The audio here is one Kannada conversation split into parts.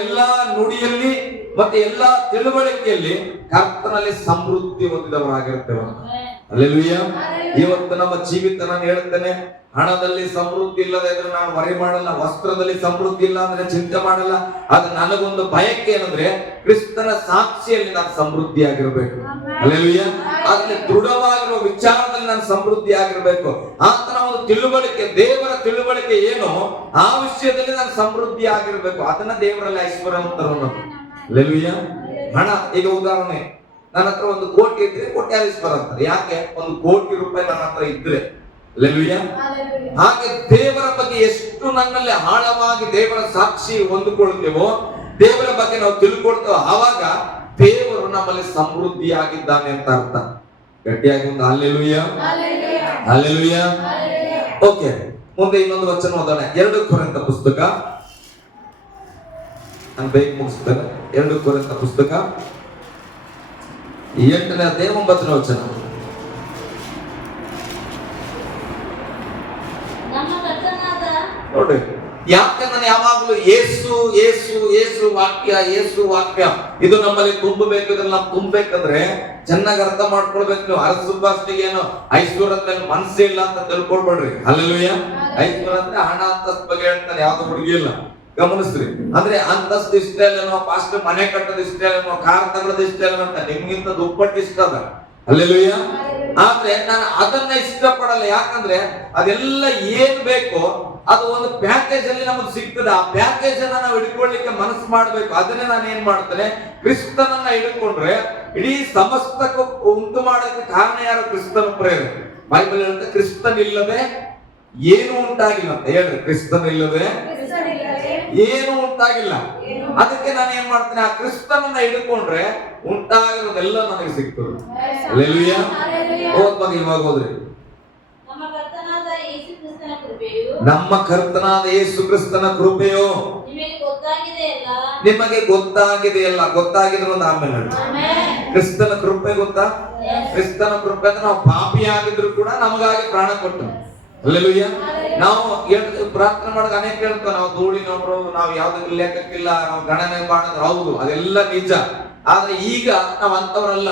ಎಲ್ಲಾ ನುಡಿಯಲ್ಲಿ ಮತ್ತೆ ಎಲ್ಲಾ ತಿಳುವಳಿಕೆಯಲ್ಲಿ ಕರ್ತನಲ್ಲಿ ಸಮೃದ್ಧಿ ಹೊಂದಿದವರಾಗಿರ್ತೇವೆ. ಹಲ್ಲೆಲೂಯಾ. ಇವತ್ತು ನಮ್ಮ ಜೀವಿತ ನಾನು ಹೇಳ್ತೇನೆ, ಹಣದಲ್ಲಿ ಸಮೃದ್ಧಿ ಇಲ್ಲದೆ ಇದ್ರೆ ನಾನು ವರಿ ಮಾಡಲ್ಲ, ವಸ್ತ್ರದಲ್ಲಿ ಸಮೃದ್ಧಿ ಇಲ್ಲ ಅಂದ್ರೆ ಚಿಂತೆ ಮಾಡಲ್ಲ. ಅದು ನನಗೊಂದು ಬಯಕೆ ಏನಂದ್ರೆ ಕ್ರಿಸ್ತನ ಸಾಕ್ಷಿಯಲ್ಲಿ ನಾನು ಸಮೃದ್ಧಿ ಆಗಿರ್ಬೇಕು. ಹಲ್ಲೆಲೂಯಾ. ಅದ್ರಲ್ಲಿ ದೃಢವಾಗಿರುವ ವಿಚಾರದಲ್ಲಿ ನಾನು ಸಮೃದ್ಧಿ ಆಗಿರ್ಬೇಕು. ಆತನ ಒಂದು ತಿಳುವಳಿಕೆ, ದೇವರ ತಿಳುವಳಿಕೆ ಏನು ಆ ವಿಷಯದಲ್ಲಿ ನಾನು ಸಮೃದ್ಧಿ ಆಗಿರ್ಬೇಕು. ಅದನ್ನ ದೇವರಲ್ಲಿ ಐಶ್ವರ್ಯವಂತರು ಅನ್ನೋದು. ಹಲ್ಲೆಲೂಯಾ. ಹಣ, ಈಗ ಉದಾಹರಣೆ, ನನ್ನ ಹತ್ರ 1 ಕೋಟಿ ಇದ್ರೆ ಕೋಟ್ಯಾಧೀಶ್ವರ ಅಂತಾರೆ. ಯಾಕೆ? 1 ಕೋಟಿ ರೂಪಾಯಿ ನನ್ನ ಹತ್ರ ಇದ್ರೆ. ಹಲ್ಲೆಲೂಯಾ. ಹಾಗೆ ದೇವರ ಬಗ್ಗೆ ಎಷ್ಟು ನನ್ನಲ್ಲಿ ಆಳವಾಗಿ ದೇವರ ಸಾಕ್ಷಿ ಹೊಂದಿಕೊಳ್ತೇವೋ, ದೇವರ ಬಗ್ಗೆ ನಾವು ತಿಳ್ಕೊಳ್ತೇವೋ, ಆವಾಗ ದೇವರು ನಮ್ಮಲ್ಲಿ ಸಮೃದ್ಧಿಯಾಗಿದ್ದಾನೆ ಅಂತ ಅರ್ಥ. ಗಟ್ಟಿಯಾಗಿ ಒಂದು ಹಲ್ಲೆಲೂಯಾ, ಹಲ್ಲೆಲೂಯಾ. ಓಕೆ, ಮುಂದೆ ಇನ್ನೊಂದು ವಚನ ಓದೋಣ. 2 ಕೊರಿಂಥ ಪುಸ್ತಕ, ನಾನು ಬೇಗ ಮುಗಿಸ್ತೇನೆ. 2 ಕೊರಿಂಥ ಪುಸ್ತಕ 8ನೇ ಅಧ್ಯಾಯ 9ನೇ ವಚನ. ನೋಡ್ರಿ, ಯಾಕೆ ನಾನು ಯಾವಾಗಲೂ ಯೇಸು ಯೇಸು ಯೇಸು ವಾಕ್ಯ, ಯೇಸು ವಾಕ್ಯ ಇದು ನಮ್ಮಲ್ಲಿ ತುಂಬಬೇಕು. ಇದ್ರಲ್ಲಿ ನಾವು ತುಂಬಬೇಕಂದ್ರೆ ಚೆನ್ನಾಗಿ ಅರ್ಥ ಮಾಡ್ಕೊಳ್ಬೇಕು. ನೀವು ಅರಸುಭಾಷೆಗೆ ಏನೋ ಐಶ್ವರ್ಯದ ಮೇಲೆ ಮನಸ್ಸೇ ಇಲ್ಲ ಅಂತ ತಿಳ್ಕೊಳ್ಬೇಡ್ರಿ. ಹಲ್ಲೆಲೂಯಾ. ಐಶ್ವರ್ಯ ಅಂದ್ರೆ ಹಣ ಅಂತಸ್ತು ಬಗ್ಗೆ ಹೇಳ್ತಾನೆ, ಯಾವ್ದು ಹುಡುಗಿ ಇಲ್ಲ. ಗಮನಿಸ್ರಿ, ಅಂದ್ರೆ ಅಂತಸ್ತು ಇಷ್ಟ ಇಲ್ಲೇನೋ, ಫಾಸ್ಟ್ ಮನೆ ಕಟ್ಟೋದು ಇಷ್ಟ ಇಲ್ಲೇನೋ, ಕಾರ್ ತಗೊಳ್ಳೋದು ಇಷ್ಟ ಇಲ್ಲೇನೋ ಅಂತ ನಿಮ್ಗಿಂತ ದುಪ್ಪಟ್ಟು ಇಷ್ಟ ಅದ. ಹಲ್ಲೆಲೂಯಾ. ಆದ್ರೆ ನಾನು ಅದನ್ನ ಇಷ್ಟಪಡಲ್ಲ. ಯಾಕಂದ್ರೆ ಅದೆಲ್ಲ ಏನ್ ಬೇಕೋ ಅದು ಒಂದು ಪ್ಯಾಕೇಜ್ ಅಲ್ಲಿ ನಮಗೆ ಸಿಗ್ತದೆ. ಆ ಪ್ಯಾಕೇಜ್ ಅನ್ನ ನಾವು ಹಿಡ್ಕೊಳ್ಳಿಕ್ಕೆ ಮನಸ್ಸು ಮಾಡ್ಬೇಕು. ಅದನ್ನೇ ನಾನು ಏನ್ ಮಾಡ್ತೇನೆ, ಕ್ರಿಸ್ತನನ್ನ ಹಿಡ್ಕೊಂಡ್ರೆ ಇಡೀ ಸಮಸ್ತಕ್ಕೂ ಉಂಟು ಮಾಡೋದಕ್ಕೆ ಕಾರಣ ಯಾರು? ಕ್ರಿಸ್ತನ ಪ್ರೇರಣೆ. ಬೈಬಲ್ ಹೇಳುತ್ತೆ, ಕ್ರಿಸ್ತನ್ ಇಲ್ಲದೆ ಏನು ಉಂಟಾಗಿಲ್ಲ ಅಂತ ಹೇಳ್ರಿ. ಕ್ರಿಸ್ತನ್ ಇಲ್ಲದೆ ಏನು ಉಂಟಾಗಿಲ್ಲ. ಅದಕ್ಕೆ ನಾನು ಏನ್ ಮಾಡ್ತೇನೆ, ಆ ಕ್ರಿಸ್ತನನ್ನ ಹಿಡ್ಕೊಂಡ್ರೆ ಉಂಟಾಗಿರೋದೆಲ್ಲ ನನಗೆ ಸಿಗ್ತದೆ. ಹಲ್ಲೆಲೂಯಾ. ಬಗ್ಗೆ ಇವಾಗ ಹೋದ್ರಿ, ನಮ್ಮ ಕರ್ತನಾದ ಯೇಸು ಕ್ರಿಸ್ತನ ಕೃಪೆಯು ನಿಮಗೆ ಗೊತ್ತಾಗಿದೆಯಲ್ಲ. ಗೊತ್ತಾಗಿದ್ರು ಒಂದು ಆಮೇಲೆ ಕ್ರಿಸ್ತನ ಕೃಪೆ ಗೊತ್ತಾ? ಕ್ರಿಸ್ತನ ಕೃಪೆ ಅಂದ್ರೆ ನಾವು ಪಾಪಿ ಆಗಿದ್ರು ಕೂಡ ನಮಗಾಗಿ ಪ್ರಾಣ ಕೊಟ್ಟು. ಹಲ್ಲೆಲೂಯಾ. ನಾವು ಪ್ರಾರ್ಥನೆ ಮಾಡೋದು ಅನೇಕ ಹೇಳ್ತೇವೆ, ನಾವು ಧೂಳಿನೊಬ್ರು, ನಾವು ಯಾವ್ದಕ್ಕೆ ಲೆಕ್ಕಕ್ಕಿಲ್ಲ, ನಾವು ಗಣನೆ ಮಾಡಿದ್ರೆ ಹೌದು, ಅದೆಲ್ಲ ನಿಜ. ಆದ್ರೆ ಈಗ ನಾವು ಅಂತವರಲ್ಲ.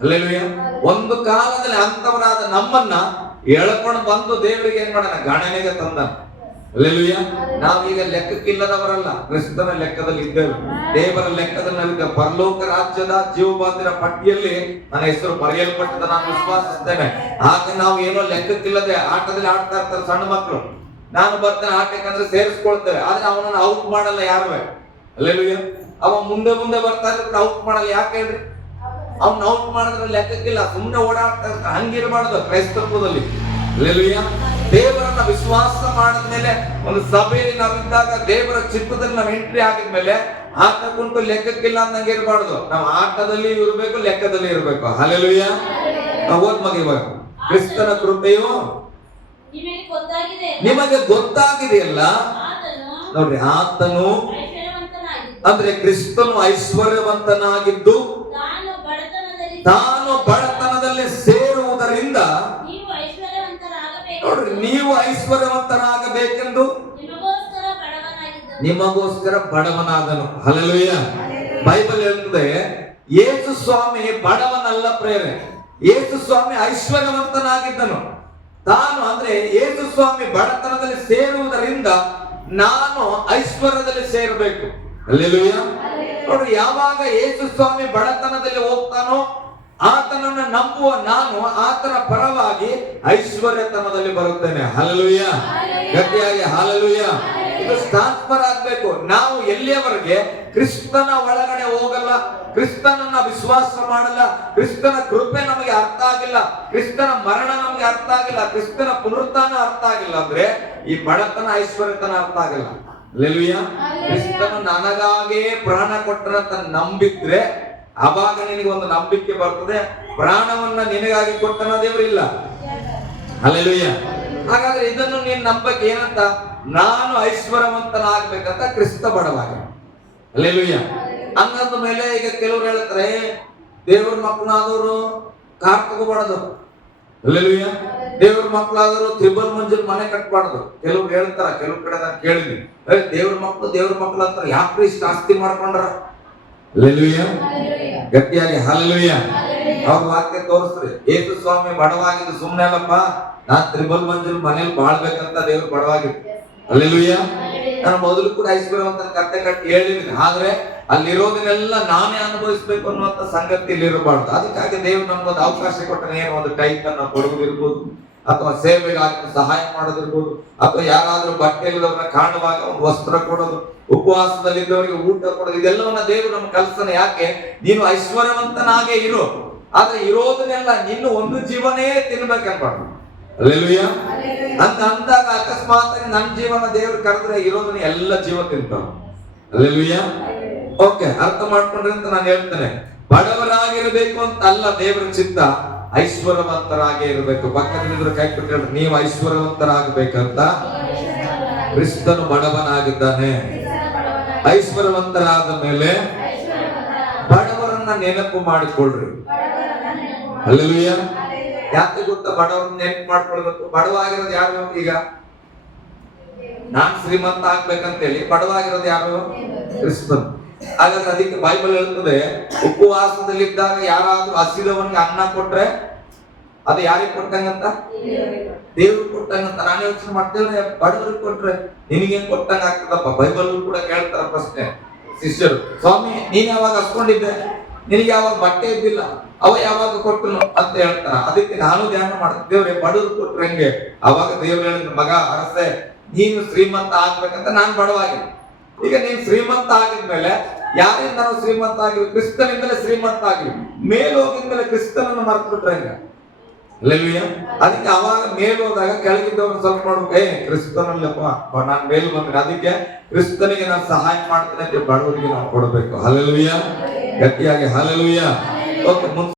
ಹಲ್ಲೆಲೂಯಾ. ಒಂದು ಕಾಲದಲ್ಲಿ ಅಂತವರಾದ ನಮ್ಮನ್ನ ಎಳ್ಕೊಂಡು ಬಂದು ದೇವರಿಗೆ ಏನ್ ಮಾಡೋಣ, ಗಣನೆಗೆ ತಂದ. ಹಲ್ಲೆಲೂಯಾ. ನಾವೀಗ ಲೆಕ್ಕಕ್ಕಿಲ್ಲದವರಲ್ಲ, ಕ್ರಿಸ್ತನ ಲೆಕ್ಕದಲ್ಲಿ ಇದ್ದೇವೆ. ದೇವರ ಲೆಕ್ಕದಲ್ಲಿ ನಾವೀಗ ಪರಲೋಕ ರಾಜ್ಯದ ಜೀವಬಾಂಧಿರ ಪಟ್ಟಿಯಲ್ಲಿ ನನ್ನ ಹೆಸರು ಬರೆಯಲ್ಪಟ್ಟದ ನಾನು ವಿಶ್ವಾಸಿಸ್ತೇನೆ. ಆಗ ನಾವು ಏನೋ ಲೆಕ್ಕಕ್ಕಿಲ್ಲದೆ ಆಟದಲ್ಲಿ ಆಡ್ತಾ ಇರ್ತಾರೆ ಸಣ್ಣ ಮಕ್ಕಳು. ನಾನು ಬರ್ತೇನೆ ಆಟಕ್ಕಂದ್ರೆ ಸೇರಿಸ್ಕೊಳ್ತೇವೆ, ಆದ್ರೆ ಅವನನ್ನು ಔಟ್ ಮಾಡಲ್ಲ ಯಾರುವೆ. ಹಲ್ಲೆಲೂಯಾ. ಅವ ಮುಂದೆ ಮುಂದೆ ಬರ್ತಾ ಇದ್ರೆ ಔಟ್ ಮಾಡಲ್ಲ. ಯಾಕೆ ಹೇಳ್ರಿ? ಅವ್ನ ಔಟ್ ಮಾಡಿದ್ರೆ ಲೆಕ್ಕಕ್ಕಿಲ್ಲ, ಸುಮ್ಮನೆ ಓಡಾಡ್ತಾ ಇರ್ತಾರೆ. ಹಂಗಿರಬಾರ್ದು ಕ್ರೈಸ್ತತ್ವದಲ್ಲಿ. ಹಲ್ಲೆಲೂಯಾ. ದೇವರನ್ನ ವಿಶ್ವಾಸ ಮಾಡಿದ್ಮೇಲೆ ಒಂದು ಸಭೆಯಲ್ಲಿ ನಾವಿದ್ದಾಗ ದೇವರ ಚಿತ್ತದಲ್ಲಿ ನಾವು ಎಂಟ್ರಿ ಆಗಿದ್ಮೇಲೆ ಆಟಕ್ಕುಂಟು ಲೆಕ್ಕಕ್ಕಿಲ್ಲ ಅನ್ನಂಗೆ ಇರಬಾರ್ದು. ನಾವು ಆಟದಲ್ಲಿ ಇರಬೇಕು, ಲೆಕ್ಕದಲ್ಲಿ ಇರಬೇಕು. ಹಲ್ಲೆಲೂಯಾ. ನಾವು ಓದ್ ಮಗ ಇವಾಗ, ಕ್ರಿಸ್ತನ ಕೃಪೆಯು ನಿಮಗೆ ಗೊತ್ತಾಗಿದೆಯಲ್ಲ. ನೋಡ್ರಿ, ಆತನು ಅಂದ್ರೆ ಕ್ರಿಸ್ತನು ಐಶ್ವರ್ಯವಂತನಾಗಿದ್ದು ತಾನು ಬಡತನದಲ್ಲಿ ಸೇರುವುದರಿಂದ ನೋಡ್ರಿ, ನೀವು ಐಶ್ವರ್ಯವಂತನಾಗಬೇಕೆಂದು ನಿಮಗೋಸ್ಕರ ಬಡವನಾದನು. ಹಲ್ಲೆಲೂಯಾ. ಬೈಬಲ್ ಹೇಳ್ತದೆ, ಯೇಸು ಸ್ವಾಮಿ ಬಡವನಲ್ಲ ಪ್ರೇರೆ, ಯೇಸು ಸ್ವಾಮಿ ಐಶ್ವರ್ಯವಂತನಾಗಿದ್ದನು. ತಾನು ಅಂದ್ರೆ ಯೇಸು ಸ್ವಾಮಿ ಬಡತನದಲ್ಲಿ ಸೇರುವುದರಿಂದ ನಾನು ಐಶ್ವರ್ಯದಲ್ಲಿ ಸೇರಬೇಕು. ಹಲ್ಲೆಲೂಯಾ. ನೋಡ್ರಿ, ಯಾವಾಗ ಯೇಸು ಸ್ವಾಮಿ ಬಡತನದಲ್ಲಿ ಹೋಗ್ತಾನೋ ಆತನನ್ನು ನಂಬುವ ನಾನು ಆತನ ಪರವಾಗಿ ಐಶ್ವರ್ಯತನದಲ್ಲಿ ಬರುತ್ತೇನೆ. ಹಲ್ಲೆಲೂಯಾ. ಗಟ್ಟಿಯಾಗಿ ಹಲ್ಲೆಲೂಯಾ. ಇದು ಟ್ರಾನ್ಸ್ಫರ್ ಆಗ್ಬೇಕು. ನಾವು ಎಲ್ಲಿಯವರೆಗೆ ಕ್ರಿಸ್ತನ ಒಳಗಡೆ ಹೋಗಲ್ಲ, ಕ್ರಿಸ್ತನನ್ನ ವಿಶ್ವಾಸ ಮಾಡಲ್ಲ, ಕ್ರಿಸ್ತನ ಕೃಪೆ ನಮಗೆ ಅರ್ಥ ಆಗಿಲ್ಲ, ಕ್ರಿಸ್ತನ ಮರಣ ನಮಗೆ ಅರ್ಥ ಆಗಿಲ್ಲ, ಕ್ರಿಸ್ತನ ಪುನರುತ್ಥಾನ ಅರ್ಥ ಆಗಿಲ್ಲ ಅಂದ್ರೆ ಈ ಬಡತನ ಐಶ್ವರ್ಯತನ ಅರ್ಥ ಆಗಿಲ್ಲ. ಹಲ್ಲೆಲೂಯಾ. ಕ್ರಿಸ್ತನು ನನಗಾಗೇ ಪ್ರಾಣ ಕೊಟ್ಟರಂತ ನಂಬಿದ್ರೆ ಆವಾಗ ನಿನಗೆ ಒಂದು ನಂಬಿಕೆ ಬರ್ತದೆ, ಪ್ರಾಣವನ್ನ ನಿನಗಾಗಿ ಕೊಟ್ಟನ ದೇವರಿಲ್ಲ. ಹಲ್ಲೆಲೂಯಾ. ಹಾಗಾದ್ರೆ ಇದನ್ನು ನೀನು ನಂಬಕ್ಕೆ ಏನಂತ, ನಾನು ಐಶ್ವರ್ಯವಂತನಾಗಬೇಕಂತ ಕ್ರಿಸ್ತ ಬಡವಾಗ. ಹಲ್ಲೆಲೂಯಾ. ಹಂಗಂದ ಮೇಲೆ ಈಗ ಕೆಲವರು ಹೇಳ್ತಾರೆ, ದೇವ್ರ ಮಕ್ಕಳಾದವರು ಕಾರ್ ತಗೋಬಾರದು. ಹಲ್ಲೆಲೂಯಾ. ದೇವ್ರ ಮಕ್ಕಳಾದ್ರು ತ್ರಿಬಲ್ ಮಂಜಿಲ್ ಮನೆ ಕಟ್ಬಾರ್ದು. ಕೆಲವ್ರು ಹೇಳ್ತಾರ, ಕೆಲವ್ ಕಡೆ ನಾನು ಕೇಳಿದ್ವಿ, ದೇವ್ರ ಮಕ್ಕಳು ಅಂತಾರ, ಯಾಕ್ರಿ ಇಷ್ಟ ಆಸ್ತಿ ಮಾಡ್ಕೊಂಡ್ರ? ಹಲ್ಲೆಲೂಯಾ, ಗಟ್ಟಿಯಾಗಿ ಹಲ್ಲೆಲೂಯಾ. ಅವ್ರ ವಾಕ್ಯ ತೋರಿಸ್ರಿ. ಯೇಸು ಸ್ವಾಮಿ ಬಡವಾಗಿದ್ದು ಸುಮ್ನೆ ಅಲ್ಲಪ್ಪ, ನಾನ್ ತ್ರಿಬಲ್ ಮಂಜಿಲ್ ಮನೇಲಿ ಬಾಳ್ಬೇಕಂತ ದೇವ್ರು ಬಡವಾಗಿದ್ದು. ಹಲ್ಲೆಲೂಯಾ. ನಾನು ಮೊದಲು ಕೂಡ ಐಶ್ವರ್ಯವಂತ ಕತೆ ಕಟ್ಟಿ ಹೇಳಿದ್ದೀನಿ, ಆದ್ರೆ ಅಲ್ಲಿರೋದನ್ನೆಲ್ಲ ನಾನೇ ಅನುಭವಿಸ್ಬೇಕು ಅನ್ನುವಂತ ಸಂಗತಿ ಇಲ್ಲಿ ಇರಬಾರ್ದು. ಅದಕ್ಕಾಗಿ ದೇವ್ರು ನಮ್ಗೊಂದು ಅವಕಾಶ ಕೊಟ್ಟರೆ, ಏನು ಒಂದು ಟೈಪ್ ಅನ್ನ ಕೊಡುವುದಿರ್ಬೋದು, ಅಥವಾ ಸೇವೆಗಾಗಿ ಸಹಾಯ ಮಾಡೋದಿರ್ಬೋದು, ಅಥವಾ ಯಾರಾದ್ರೂ ಬಟ್ಟೆ ಇಲ್ಲದವ್ರನ್ನ ಕಾಣುವಾಗ ಒಂದು ವಸ್ತ್ರ ಕೊಡೋದು, ಉಪವಾಸದಲ್ಲಿದ್ದವರಿಗೆ ಊಟ ಕೊಡೋದು, ಇದೆಲ್ಲವನ್ನ ದೇವರು ನಮ್ಗೆ ಕಲ್ಸನ. ಯಾಕೆ? ನೀನು ಐಶ್ವರ್ಯವಂತನಾಗೇ ಇರು, ಆದ್ರೆ ಇರೋದನ್ನೆಲ್ಲ ನಿನ್ನ ಒಂದು ಜೀವನೇ ತಿನ್ಬೇಕನ್ಬಾರ್ದು. ಹಲ್ಲೆಲೂಯಾ. ಅಂತ ಅಂದಾಗ ಅಕಸ್ಮಾತ್ ನನ್ನ ಜೀವನ ದೇವ್ರು ಕರೆದ್ರೆ ಇರೋದನ್ನ ಎಲ್ಲ ಜೀವ ತಿಂತಾವ. ಹಲ್ಲೆಲೂಯಾ. ಓಕೆ, ಅರ್ಥ ಮಾಡ್ಕೊಂಡ್ರೆ ಅಂತ ನಾನು ಹೇಳ್ತೇನೆ. ಬಡವರಾಗಿರ್ಬೇಕು ಅಂತ ಅಲ್ಲ ದೇವರ ಚಿತ್ತ, ಐಶ್ವರ್ಯವಂತರಾಗೇ ಇರಬೇಕು. ಪಕ್ಕದಲ್ಲಿದ್ರು ಕೈ ಕೊಟ್ಟು ಹೇಳ್ರಿ, ನೀವು ಐಶ್ವರ್ಯವಂತರಾಗಬೇಕಂತ ಕ್ರಿಸ್ತನು ಬಡವನಾಗಿದ್ದಾನೆ. ಐಶ್ವರ್ಯವಂತರಾದ ಮೇಲೆ ಬಡವರನ್ನ ನೆನಪು ಮಾಡಿಕೊಳ್ಳ್ರಿ. ಹಲ್ಲೆಲೂಯಾ. ಯಾಕೆ ಗೊತ್ತಾ ಬಡವರನ್ನ ನೆನಪು ಮಾಡ್ಕೊಳ್ಬೇಕು? ಬಡವಾಗಿರೋದು ಯಾರು? ಈಗ ನಾನ್ ಶ್ರೀಮಂತ ಆಗ್ಬೇಕಂತೇಳಿ ಬಡವಾಗಿರೋದು ಯಾರು? ಕ್ರಿಸ್ತನು. ಹಾಗಾದ್ರೆ ಅದಕ್ಕೆ ಬೈಬಲ್ ಹೇಳ್ತದೆ, ಉಪವಾಸದಲ್ಲಿದ್ದಾಗ ಯಾರಾದ್ರೂ ಹಸಿದವನಿಗೆ ಅನ್ನ ಕೊಟ್ರೆ ಅದು ಯಾರಿಗೆ ಕೊಟ್ಟಂಗಂತ? ದೇವ್ರು ಕೊಟ್ಟಂಗಂತ. ನಾನು ಯೋಚನೆ ಮಾಡ್ತೇವೆ, ಬಡವರಿಗೆ ಕೊಟ್ರೆ ನಿನಗೇನ್ ಕೊಟ್ಟಂಗ ಆಗ್ತದಪ್ಪ? ಬೈಬಲ್ ಕೂಡ ಕೇಳ್ತಾರ ಪ್ರಶ್ನೆ ಶಿಷ್ಯರು, ಸ್ವಾಮಿ ನೀನ್ ಯಾವಾಗ ಹಸ್ಕೊಂಡಿದ್ದೆ? ನಿನಗೆ ಯಾವಾಗ ಬಟ್ಟೆ ಇದ್ದಿಲ್ಲ? ಅವ ಯಾವಾಗ ಕೊಟ್ಟನು ಅಂತ ಹೇಳ್ತಾರ. ಅದಕ್ಕೆ ನಾನು ಧ್ಯಾನ ಮಾಡ್ತೇವೆ, ದೇವ್ರೆ ಬಡವರು ಕೊಟ್ರೆ ಹೆಂಗೆ? ಅವಾಗ ದೇವ್ರು ಹೇಳಿದ್ರು, ಮಗ ಅರಸೆ, ನೀನು ಶ್ರೀಮಂತ ಆಗ್ಬೇಕಂತ ನಾನು ಬಡವಾಗಿ. ಈಗ ನೀನ್ ಶ್ರೀಮಂತ ಆಗಿದ್ಮೇಲೆ ಯಾರಿಂದ ನಾವು ಶ್ರೀಮಂತ ಆಗಿವಿ? ಕ್ರಿಸ್ತನಿಂದಲೇ ಶ್ರೀಮಂತ ಆಗಿವಿ. ಮೇಲೋಗಿದ್ಮೇಲೆ ಕ್ರಿಸ್ತನನ್ನು ಮರ್ತು ಬಿಟ್ರೆ ಹೆಂಗ? ಹಲ್ಲೆಲೂಯಾ. ಅದಕ್ಕೆ ಅವಾಗ ಮೇಲ್ ಹೋದಾಗ ಕೆಳಗಿದ್ದವ್ರನ್ನ ಸ್ವಲ್ಪ ನೋಡ್ಬೇಕು, ಕ್ರಿಸ್ತನಲ್ಲಪ್ಪ ನಾನು ಮೇಲ್ ಬಂದ್ರೆ, ಅದಕ್ಕೆ ಕ್ರಿಸ್ತನಿಗೆ ನಾನು ಸಹಾಯ ಮಾಡ್ತೇನೆ ಅಂತ ಬಡವರಿಗೆ ನಾವು ಕೊಡಬೇಕು. ಹಲ್ಲೆಲೂಯಾ, ಗಟ್ಟಿಯಾಗಿ ಹಲ್ಲೆಲೂಯಾ. ಓಕೆ.